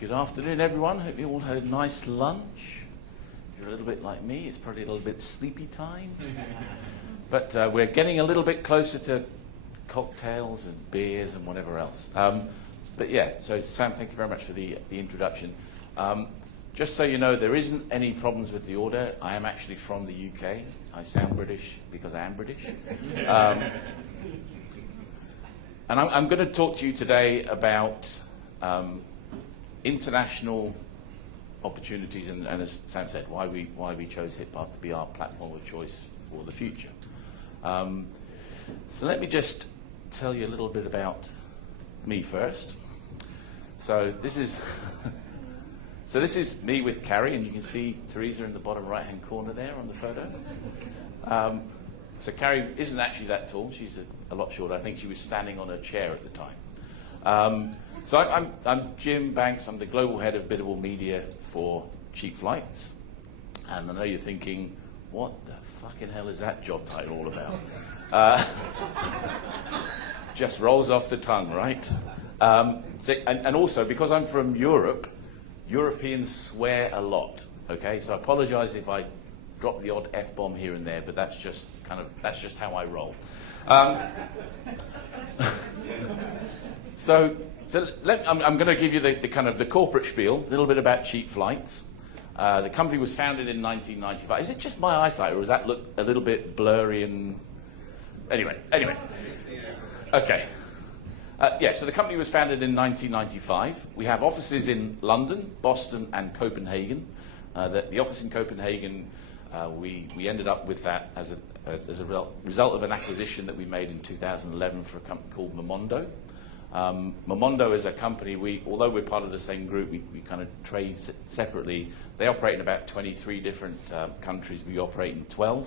Good afternoon, everyone. Hope you all had a nice lunch. If you're a little bit like me, it's probably a little bit sleepy time. But we're getting a little bit closer to cocktails and beers and whatever else. But yeah, so Sam, thank you very much for the introduction. Just so you know, there isn't any problems with the order. I am actually from the UK. I sound British because I am British. And I'm going to talk to you today about international opportunities and as Sam said, why we chose HitPath to be our platform of choice for the future. So let me just tell you a little bit about me first. So this is this is me with Carrie, and you can see Teresa in the bottom right-hand corner there on the photo. So Carrie isn't actually that tall. She's a lot shorter. I think she was standing on her chair at the time. So I'm Jim Banks. I'm the global head of biddable media for Cheap Flights. And I know you're thinking, what the fucking hell is that job title all about? Just rolls off the tongue, right? And also, because I'm from Europe, Europeans swear a lot. Okay, so I apologize if I drop the odd F-bomb here and there, but that's just how I roll. I'm going to give you the kind of the corporate spiel, a little bit about Cheap Flights. The company was founded in 1995. Is it just my eyesight, or does that look a little bit blurry? And anyway. Okay. So the company was founded in 1995. We have offices in London, Boston, and Copenhagen. The office in Copenhagen, we ended up with that as a result of an acquisition that we made in 2011 for a company called Momondo. Momondo is a company, although we're part of the same group, we kind of trade separately. They operate in about 23 different countries. We operate in 12.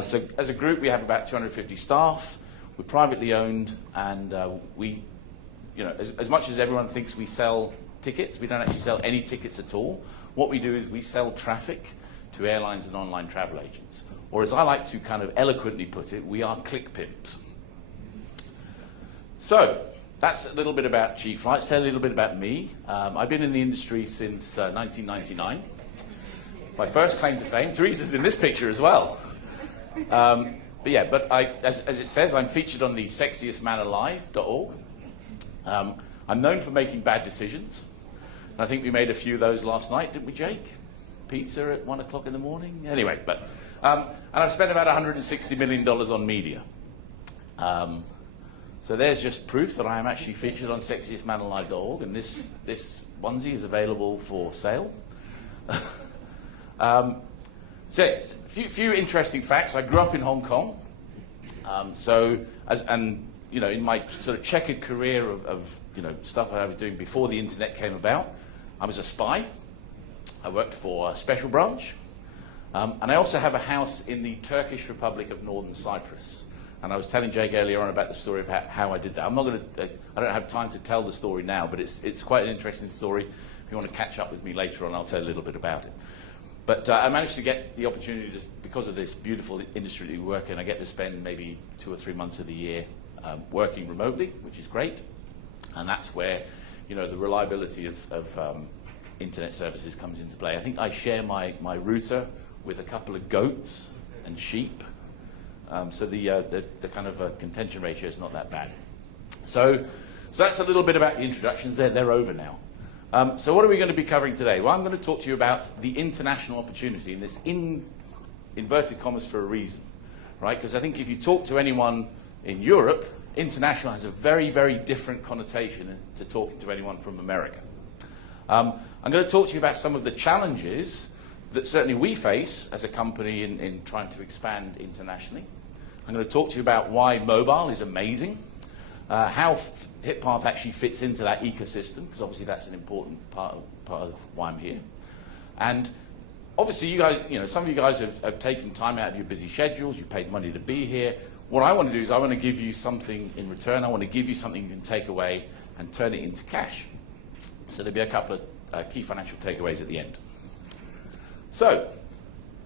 So as a group, we have about 250 staff. We're privately owned, and as much as everyone thinks we sell tickets, we don't actually sell any tickets at all. What we do is we sell traffic to airlines and online travel agents. Or as I like to kind of eloquently put it, we are click pimps. So that's a little bit about Cheap Flights. Tell a little bit about me. I've been in the industry since 1999. My first claim to fame, Teresa's in this picture as well. As it says, I'm featured on the sexiestmanalive.org. I'm known for making bad decisions. And I think we made a few of those last night, didn't we, Jake? Pizza at 1 o'clock in the morning? Anyway, and I've spent about $160 million on media. So there's just proof that I am actually featured on sexiestmanalive.org, and this onesie is available for sale. So a few interesting facts. I grew up in Hong Kong. In my sort of checkered career of stuff I was doing before the internet came about, I was a spy. I worked for a special branch, and I also have a house in the Turkish Republic of Northern Cyprus. And I was telling Jake earlier on about the story of how I did that. I don't have time to tell the story now, but it's quite an interesting story. If you want to catch up with me later on, I'll tell you a little bit about it. But I managed to get the opportunity, because of this beautiful industry that we work in, I get to spend maybe 2 or 3 months of the year working remotely, which is great. And that's where the reliability of internet services comes into play. I think I share my router with a couple of goats and sheep. So the kind of contention ratio is not that bad. So that's a little bit about the introductions. They're over now. So what are we going to be covering today? Well, I'm going to talk to you about the international opportunity, and it's in inverted commas for a reason, right? Because I think if you talk to anyone in Europe, international has a very, very different connotation to talking to anyone from America. I'm going to talk to you about some of the challenges that certainly we face as a company in trying to expand internationally. I'm going to talk to you about why mobile is amazing, how HitPath actually fits into that ecosystem, because obviously that's an important part of why I'm here. And obviously you guys, some of you guys have taken time out of your busy schedules, you paid money to be here. What I want to do is I want to give you something in return. I want to give you something you can take away and turn it into cash. So there'll be a couple of key financial takeaways at the end. So,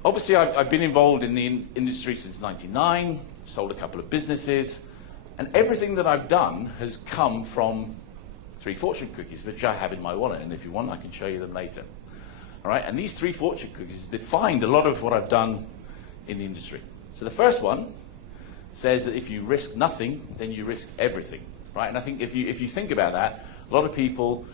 obviously I've been involved in the industry since '99, sold a couple of businesses, and everything that I've done has come from 3 fortune cookies, which I have in my wallet, and if you want, I can show you them later. All right, and these 3 fortune cookies defined a lot of what I've done in the industry. So the first one says that if you risk nothing, then you risk everything, right? And I think if you think about that, a lot of people,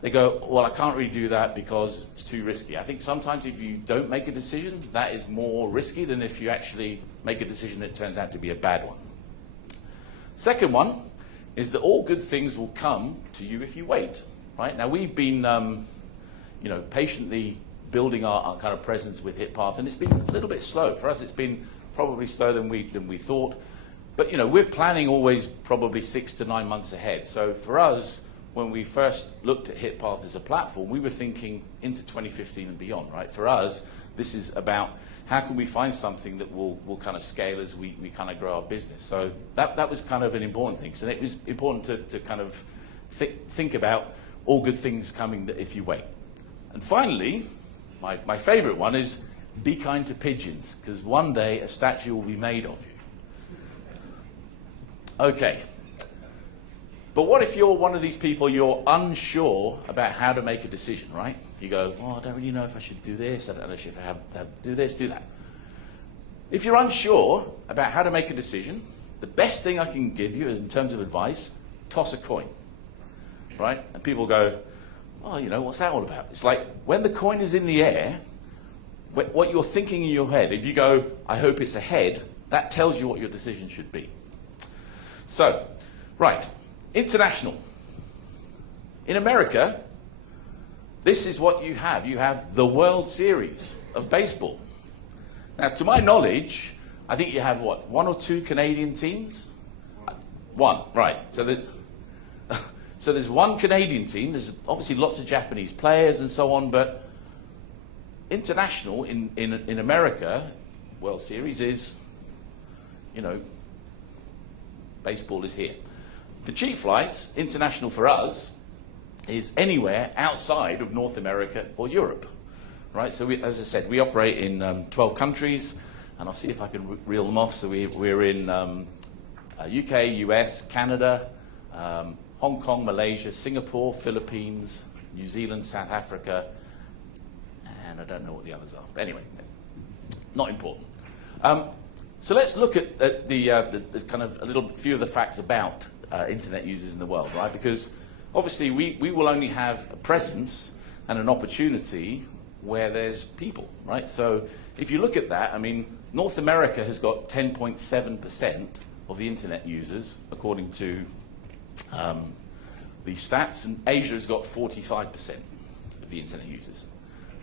they go, well, I can't really do that because it's too risky. I think sometimes if you don't make a decision, that is more risky than if you actually make a decision that turns out to be a bad one. Second one is that all good things will come to you if you wait, right? Now, we've been patiently building our kind of presence with HitPath, and it's been a little bit slow. For us, it's been probably slower than we thought. But we're planning always probably 6 to 9 months ahead. So for us, when we first looked at HitPath as a platform, we were thinking into 2015 and beyond, right? For us, this is about how can we find something that will kind of scale as we kind of grow our business. So that was kind of an important thing. So it was important to kind of think about all good things coming if you wait. And finally, my favorite one is be kind to pigeons, because one day a statue will be made of you. Okay. But what if you're one of these people, you're unsure about how to make a decision, right? You go, I don't really know if I should do this, I don't know if I have to do this, do that. If you're unsure about how to make a decision, the best thing I can give you is, in terms of advice, toss a coin, right? And people go, what's that all about? It's like when the coin is in the air, what you're thinking in your head, if you go, I hope it's a head, that tells you what your decision should be. So, right, international. In America, this is what you have. You have the World Series of baseball. Now, to my knowledge, I think you have, 1 or 2 Canadian teams? One, right. So there's 1 Canadian team. There's obviously lots of Japanese players and so on, but international in America, World Series is, baseball is here. The cheap flights, international for us, is anywhere outside of North America or Europe, right? So as I said, we operate in 12 countries, and I'll see if I can reel them off. So we're in UK, US, Canada, Hong Kong, Malaysia, Singapore, Philippines, New Zealand, South Africa, and I don't know what the others are. But anyway, not important. So let's look at the kind of a little few of the facts about internet users in the world, right? Because obviously we will only have a presence and an opportunity where there's people, right? So if you look at that, I mean, North America has got 10.7% of the internet users, according to the stats, and Asia has got 45% of the internet users.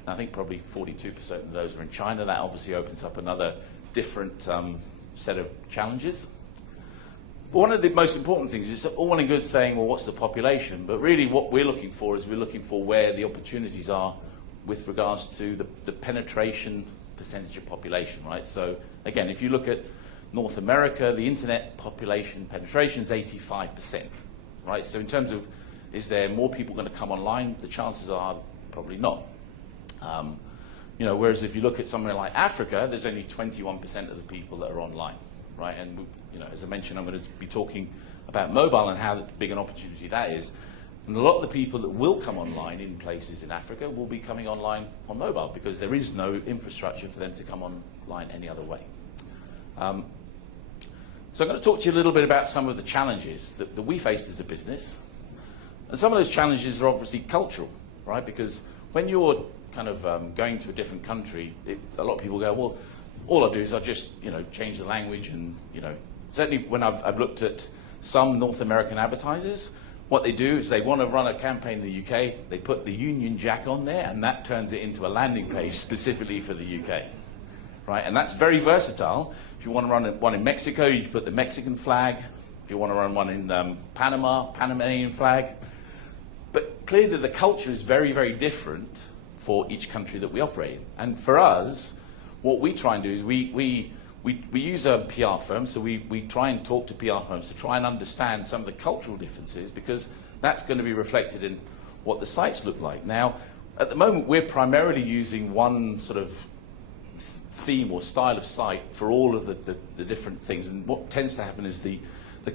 And I think probably 42% of those are in China. That obviously opens up another different set of challenges. But one of the most important things is all well and good saying, well, what's the population? But really what we're looking for is we're looking for where the opportunities are with regards to the penetration percentage of population, right? So again, if you look at North America, the internet population penetration is 85%, right? So in terms of, is there more people going to come online? The chances are probably not. Whereas if you look at somewhere like Africa, there's only 21% of the people that are online, right? And as I mentioned, I'm going to be talking about mobile and how big an opportunity that is. And a lot of the people that will come online in places in Africa will be coming online on mobile because there is no infrastructure for them to come online any other way. So I'm going to talk to you a little bit about some of the challenges that we faced as a business. And some of those challenges are obviously cultural, right? Because when you're kind of going to a different country, a lot of people go, well, all I do is I just, change the language and, certainly when I've looked at some North American advertisers, what they do is they want to run a campaign in the UK, they put the Union Jack on there, and that turns it into a landing page specifically for the UK, right? And that's very versatile. If you want to run one in Mexico, you put the Mexican flag. If you want to run one in Panama, Panamanian flag. But clearly the culture is very, very different for each country that we operate in. And for us, what we try and do is we use a PR firm, so we try and talk to PR firms to try and understand some of the cultural differences, because that's going to be reflected in what the sites look like. Now, at the moment, we're primarily using one sort of theme or style of site for all of the different things. And what tends to happen is the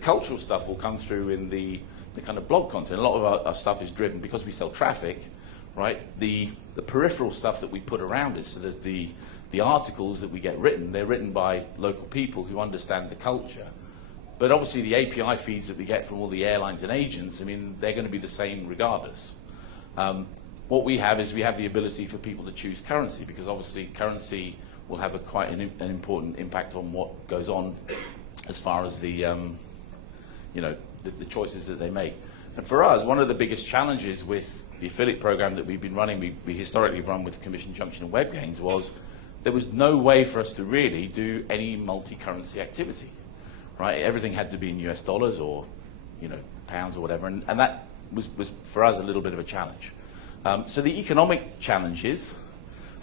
cultural stuff will come through in the the kind of blog content. A lot of our stuff is driven because we sell traffic, right? The peripheral stuff that we put around it, so that the articles that we get written, they're written by local people who understand the culture. But obviously the API feeds that we get from all the airlines and agents, I mean, they're going to be the same regardless. What we have is we have the ability for people to choose currency, because obviously currency will have quite an important impact on what goes on as far as the choices that they make. And for us, one of the biggest challenges with the affiliate program that we've been running, we historically run with Commission Junction and WebGains, was there was no way for us to really do any multi-currency activity, right? Everything had to be in US dollars or, pounds or whatever, and that was for us a little bit of a challenge. So the economic challenges,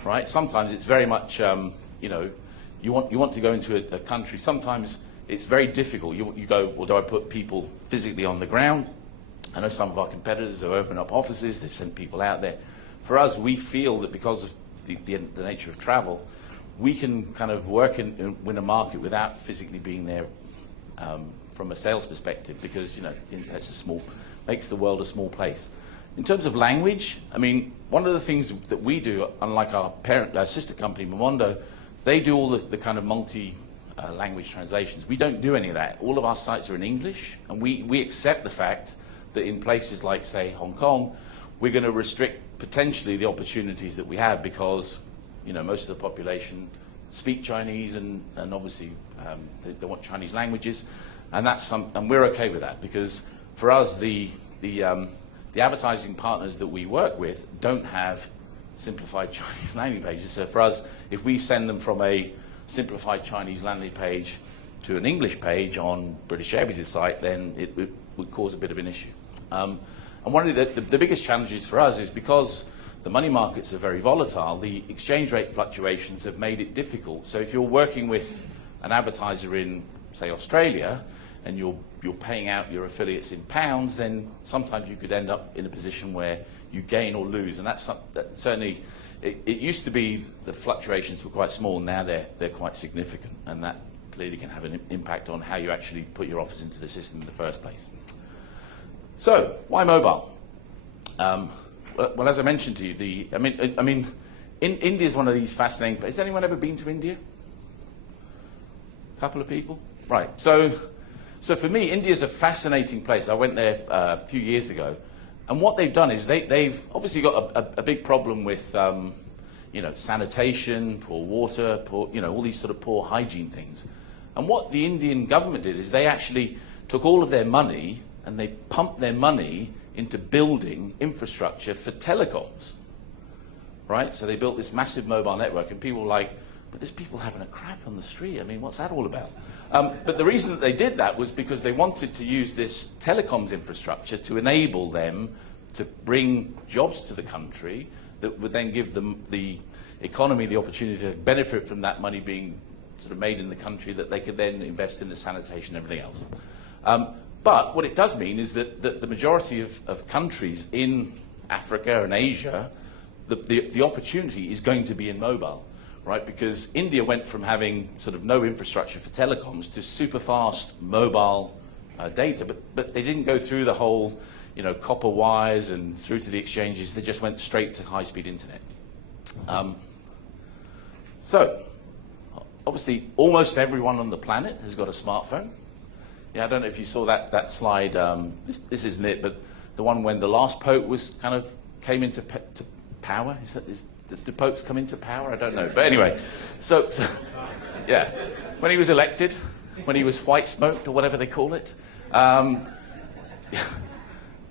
right? Sometimes it's very much, you want to go into a country. Sometimes it's very difficult. You go, well, do I put people physically on the ground? I know some of our competitors have opened up offices. They've sent people out there. For us, we feel that because of the nature of travel, we can kind of work and win a market without physically being there from a sales perspective, because the internet's makes the world a small place. In terms of language, I mean, one of the things that we do, unlike our sister company, Momondo, they do all the kind of multi-language translations. We don't do any of that. All of our sites are in English, and we accept the fact that in places like, say, Hong Kong, we're going to restrict potentially the opportunities that we have, because most of the population speak Chinese, and obviously they want Chinese languages, and we're okay with that, because for us the advertising partners that we work with don't have simplified Chinese landing pages. So for us, if we send them from a simplified Chinese landing page to an English page on British Airways' site, then it would cause a bit of an issue. And one of the biggest challenges for us is because the money markets are very volatile, the exchange rate fluctuations have made it difficult. So if you're working with an advertiser in, say, Australia, and you're paying out your affiliates in pounds, then sometimes you could end up in a position where you gain or lose. And that certainly, it used to be the fluctuations were quite small, now they're quite significant, and that clearly can have an impact on how you actually put your offers into the system in the first place. So, why mobile? Well, as I mentioned to you, India is one of these fascinating places. Has anyone ever been to India? A couple of people? Right. So for me, India is a fascinating place. I went there a few years ago, and what they've done is they've obviously got a big problem with sanitation, poor water, all these sort of poor hygiene things. And what the Indian government did is they actually took all of their money and they pumped their money into building infrastructure for telecoms, right? So they built this massive mobile network, and people were like, but there's people having a crap on the street. I mean, what's that all about? But the reason that they did that was because they wanted to use this telecoms infrastructure to enable them to bring jobs to the country that would then give them the economy the opportunity to benefit from that money being sort of made in the country, that they could then invest in the sanitation and everything else. But what it does mean is that the majority of countries in Africa and Asia, the opportunity is going to be in mobile, right? Because India went from having sort of no infrastructure for telecoms to super fast mobile data, but they didn't go through the whole, copper wires and through to the exchanges. They just went straight to high-speed internet. So, obviously, almost everyone on the planet has got a smartphone. Yeah, I don't know if you saw that slide. This isn't it, but the one when the last Pope was kind of came into power. Did the popes come into power? I don't know. But anyway, so yeah, when he was elected, when he was white smoked or whatever they call it.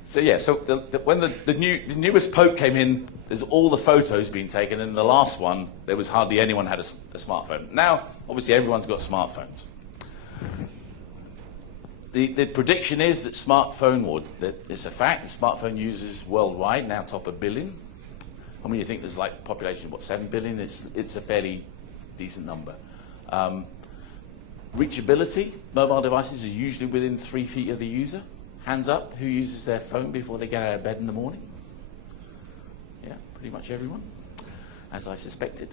So yeah, so when the newest Pope came in, there's all the photos being taken, and the last one, there was hardly anyone had a smartphone. Now, obviously, everyone's got smartphones. The prediction is that it's a fact, the smartphone users worldwide now top 1 billion. I mean, you think there's like population, 7 billion? It's a fairly decent number. Reachability, mobile devices are usually within 3 feet of the user. Hands up, who uses their phone before they get out of bed in the morning? Yeah, pretty much everyone, as I suspected.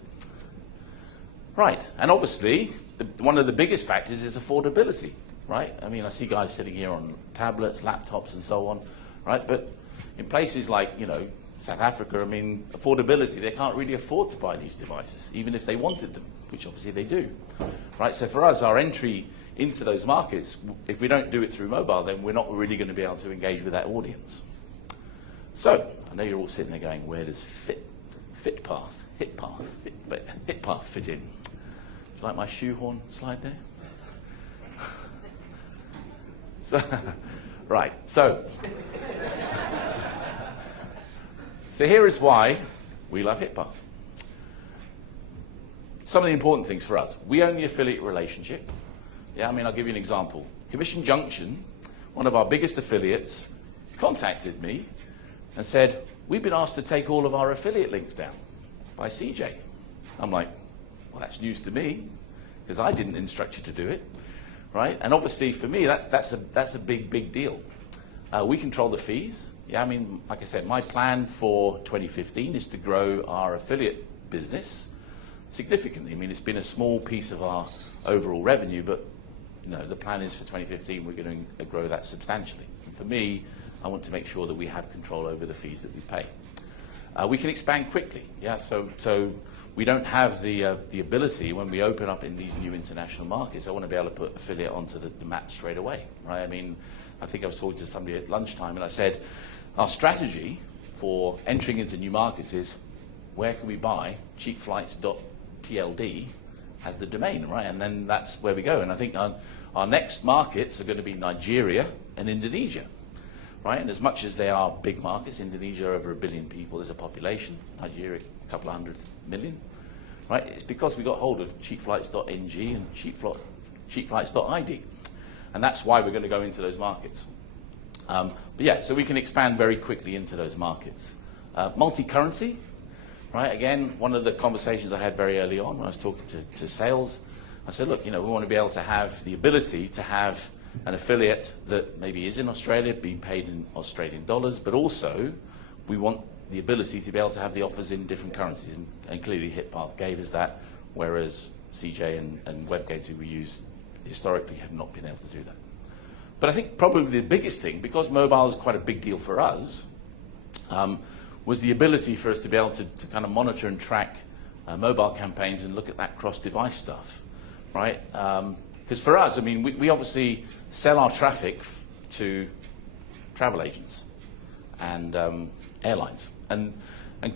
Right, and obviously, one of the biggest factors is affordability. right? I mean, I see guys sitting here on tablets, laptops, and so on, right? But in places like, you know, South Africa, I mean, affordability, they can't really afford to buy these devices, even if they wanted them, which obviously they do, right? So for us, our entry into those markets, if we don't do it through mobile, then we're not really going to be able to engage with that audience. So, I know you're all sitting there going, where does HitPath fit in? Do you like my shoehorn slide there? Right, so here is why we love HitPath. Some of the important things for us. We own the affiliate relationship. Yeah, I mean, I'll give you an example. Commission Junction, one of our biggest affiliates, contacted me and said, we've been asked to take all of our affiliate links down by CJ. I'm like, well, that's news to me, because I didn't instruct you to do it, right? And obviously, for me, that's a big deal. We control the fees. Yeah, I mean, like I said, my plan for 2015 is to grow our affiliate business significantly. I mean, it's been a small piece of our overall revenue, but you know, the plan is for 2015 we're going to grow that substantially. And for me, I want to make sure that we have control over the fees that we pay. We can expand quickly. Yeah, so we don't have the ability when we open up in these new international markets. I want to be able to put affiliate onto the map straight away, right? I mean, I think I was talking to somebody at lunchtime and I said, our strategy for entering into new markets is where can we buy cheapflights.tld as the domain, right? And then that's where we go. And I think our next markets are going to be Nigeria and Indonesia, right? And as much as they are big markets, Indonesia over 1 billion people as a population, Nigeria a couple of 100 million, right? It's because we got hold of cheapflights.ng and cheapflights.id. And that's why we're going to go into those markets. But yeah, so we can expand very quickly into those markets. Multi-currency, right? Again, one of the conversations I had very early on when I was talking to sales, I said, look, you know, we want to be able to have the ability to have an affiliate that maybe is in Australia, being paid in Australian dollars, but also we want the ability to be able to have the offers in different currencies. And clearly HitPath gave us that, whereas CJ and WebGates, who we use historically, have not been able to do that. But I think probably the biggest thing, because mobile is quite a big deal for us, was the ability for us to be able to kind of monitor and track mobile campaigns and look at that cross-device stuff, right? Because for us, I mean, we obviously sell our traffic to travel agents and airlines. And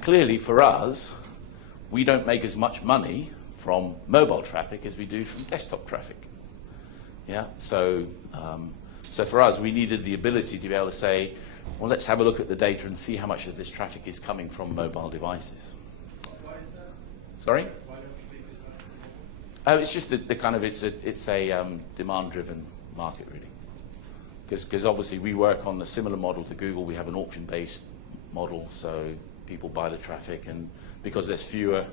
clearly for us, we don't make as much money from mobile traffic as we do from desktop traffic. Yeah, so for us, we needed the ability to be able to say, well, let's have a look at the data and see how much of this traffic is coming from mobile devices. Why is that? Sorry? Why don't you think it's It's just the kind of, it's a demand-driven market, really. Because obviously we work on a similar model to Google. We have an auction-based model, so people buy the traffic, and because there's fewer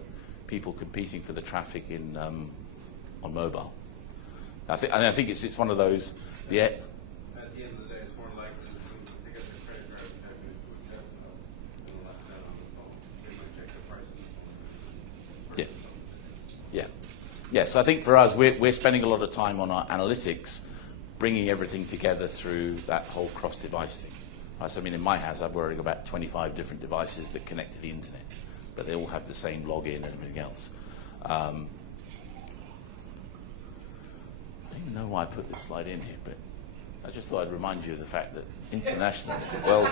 people competing for the traffic in on mobile. I think it's one of those. Yeah. At the end of the day, it's more likely to pick up the credit card and tap into a desktop than left that on the phone. They might check the prices. Yeah. Yeah. So I think for us, we're spending a lot of time on our analytics, bringing everything together through that whole cross-device thing. So I mean, in my house, I've already got about 25 different devices that connect to the internet, but they all have the same login and everything else. I don't even know why I put this slide in here, but I just thought I'd remind you of the fact that international, well,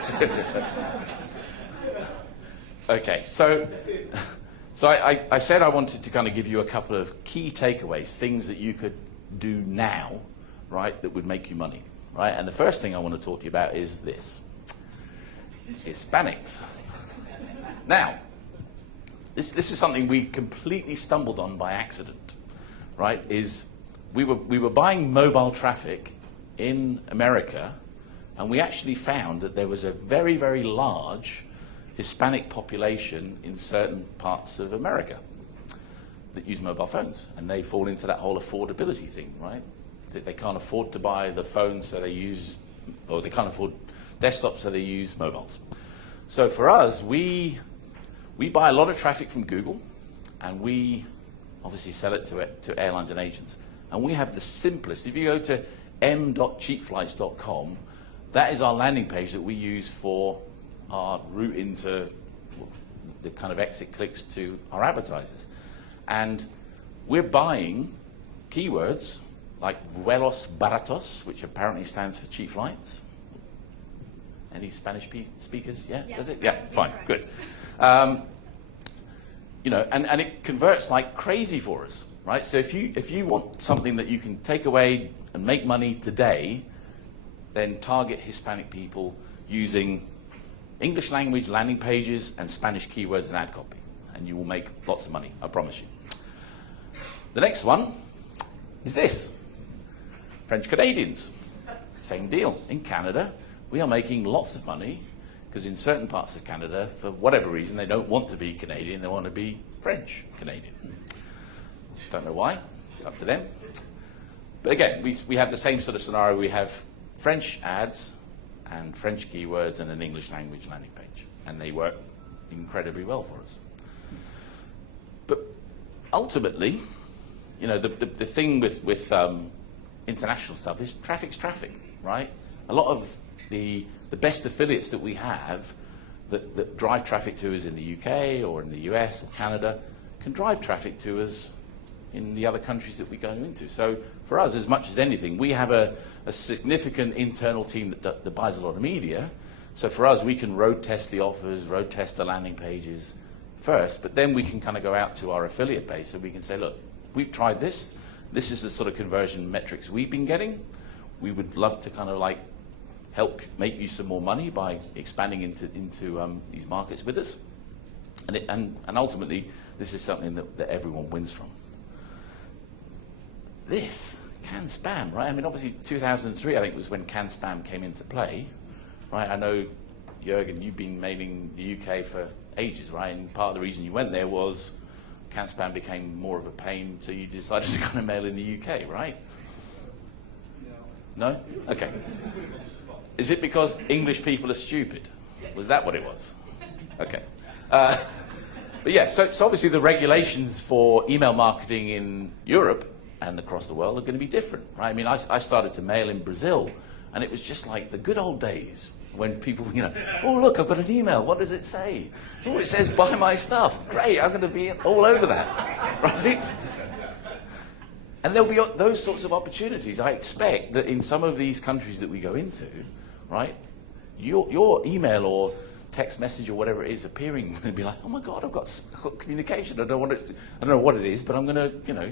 okay, so I said I wanted to kind of give you a couple of key takeaways, things that you could do now, right, that would make you money, right? And the first thing I want to talk to you about is this, Hispanics. Now, this is something we completely stumbled on by accident, right, is we were buying mobile traffic in America, and we actually found that there was a very, very large Hispanic population in certain parts of America that use mobile phones, and they fall into that whole affordability thing, right? They can't afford to buy the phones, so they use, or they can't afford desktops, so they use mobiles. So for us, we buy a lot of traffic from Google, and we obviously sell it to airlines and agents. And we have the simplest. If you go to m.cheapflights.com, that is our landing page that we use for our route into the kind of exit clicks to our advertisers. And we're buying keywords like vuelos baratos, which apparently stands for cheap flights. Any Spanish speakers? Yeah? Yes. Does it? Yeah, fine, good. You know, and it converts like crazy for us, right? So if you want something that you can take away and make money today, then target Hispanic people using English language landing pages and Spanish keywords and ad copy, and you will make lots of money, I promise you. The next one is this. French Canadians, same deal. In Canada, we are making lots of money because in certain parts of Canada, for whatever reason, they don't want to be Canadian, they want to be French Canadian. Don't know why, it's up to them. But again, we have the same sort of scenario. We have French ads and French keywords and an English language landing page, and they work incredibly well for us. But ultimately, you know, the thing with international stuff is traffic's traffic, right? A lot of the best affiliates that we have that drive traffic to us in the UK or in the US or Canada can drive traffic to us in the other countries that we go into. So for us, as much as anything, we have a significant internal team that buys a lot of media. So for us, we can road test the offers, road test the landing pages first, but then we can kind of go out to our affiliate base and we can say, look, we've tried this. This is the sort of conversion metrics we've been getting. We would love to kind of like help make you some more money by expanding into these markets with us. And ultimately, this is something that everyone wins from. This, canned spam, right? I mean, obviously 2003, I think, was when canned spam came into play, right? I know, Jürgen, you've been mailing the UK for ages, right? And part of the reason you went there was canned spam became more of a pain, so you decided to kind of mail in the UK, right? No? Okay. Is it because English people are stupid? Was that what it was? Okay. But yeah, so obviously the regulations for email marketing in Europe and across the world are going to be different, right? I mean, I started to mail in Brazil, and it was just like the good old days when people, you know, oh, look, I've got an email. What does it say? Oh, it says buy my stuff. Great, I'm going to be all over that, right? And there'll be those sorts of opportunities. I expect that in some of these countries that we go into, right, your email or text message or whatever it is appearing will be like, oh my God, I've got communication. I don't know what it is, but I'm going to, you know,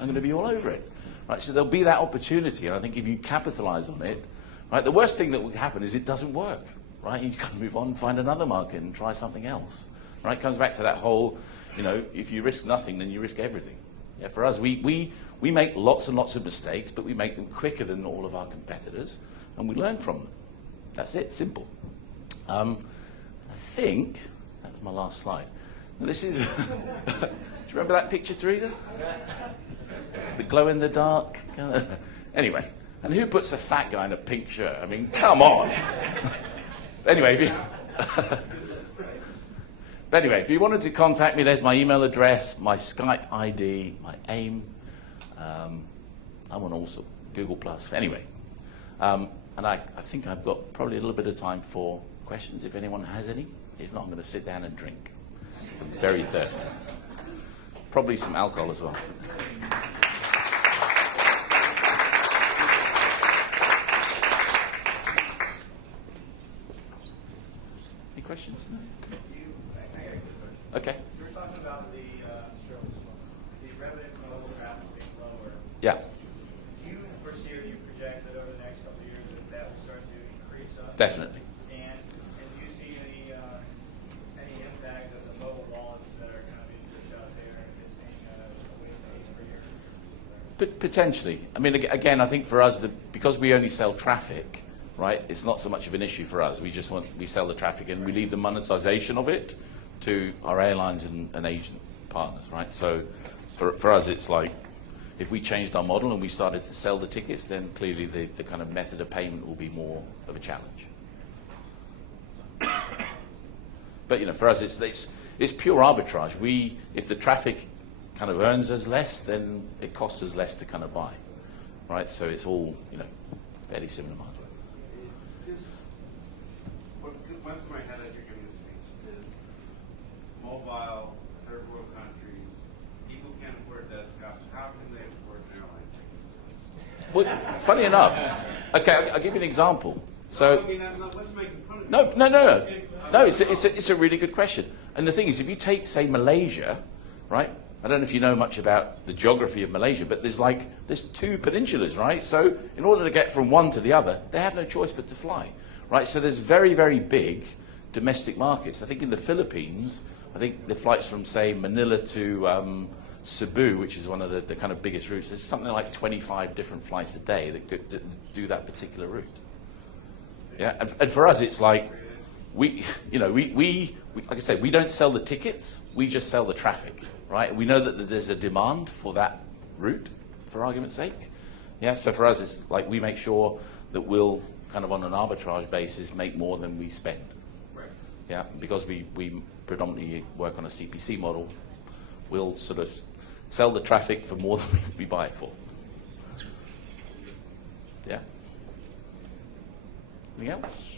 I'm going to be all over it, right? So there'll be that opportunity, and I think if you capitalize on it, right, the worst thing that would happen is it doesn't work, right? You've got to move on, find another market, and try something else, right? It comes back to that whole, you know, if you risk nothing, then you risk everything. Yeah, for us, we make lots and lots of mistakes, but we make them quicker than all of our competitors, and we learn from them. That's it, simple. I think that was my last slide. Now, this is, do you remember that picture, Teresa? The glow in the dark kind of. Anyway, and who puts a fat guy in a pink shirt? I mean, come on. Anyway, if you wanted to contact me, there's my email address, my Skype ID, my AIM. I'm on also Google Plus. Anyway, and I think I've got probably a little bit of time for questions if anyone has any. If not, I'm going to sit down and drink. So I'm very thirsty. Probably some alcohol as well. Any questions? No? Okay. You were talking about the revenue from mobile traffic being lower. Yeah. Do you foresee or do you project that over the next couple of years that will start to increase up? Definitely. And do you see any impacts of the mobile wallets that are kind of being pushed out there as being a way to pay for your But potentially. I mean, again, I think for us, because we only sell traffic, right, it's not so much of an issue for us. We sell the traffic and we leave the monetization of it to our airlines and agent partners, right? So for us, it's like, if we changed our model and we started to sell the tickets, then clearly the kind of method of payment will be more of a challenge. But, you know, for us, it's pure arbitrage. If the traffic kind of earns us less, then it costs us less to kind of buy. right? So it's all, you know, fairly similar margin. Just, what went through my head as you're giving this speech is mobile, third world countries, people can't afford desktops. How can they afford an airline ticket? Well, funny enough, okay, I'll give you an example. So, I mean, I'm not making fun of you. no, it's a really good question. And the thing is, if you take, say, Malaysia, right? I don't know if you know much about the geography of Malaysia, but there's two peninsulas, right? So in order to get from one to the other, they have no choice but to fly, right? So there's very, very big domestic markets. I think in the Philippines, I think the flights from, say, Manila to Cebu, which is one of the kind of biggest routes, there's something like 25 different flights a day that do that particular route. Yeah, and for us, it's like, we like I said, we don't sell the tickets, we just sell the traffic, right? We know that there's a demand for that route, for argument's sake. Yeah, so for us, it's like we make sure that we'll kind of on an arbitrage basis make more than we spend. Right. Yeah, because we predominantly work on a CPC model, we'll sort of sell the traffic for more than we buy it for. Yeah? Anything else?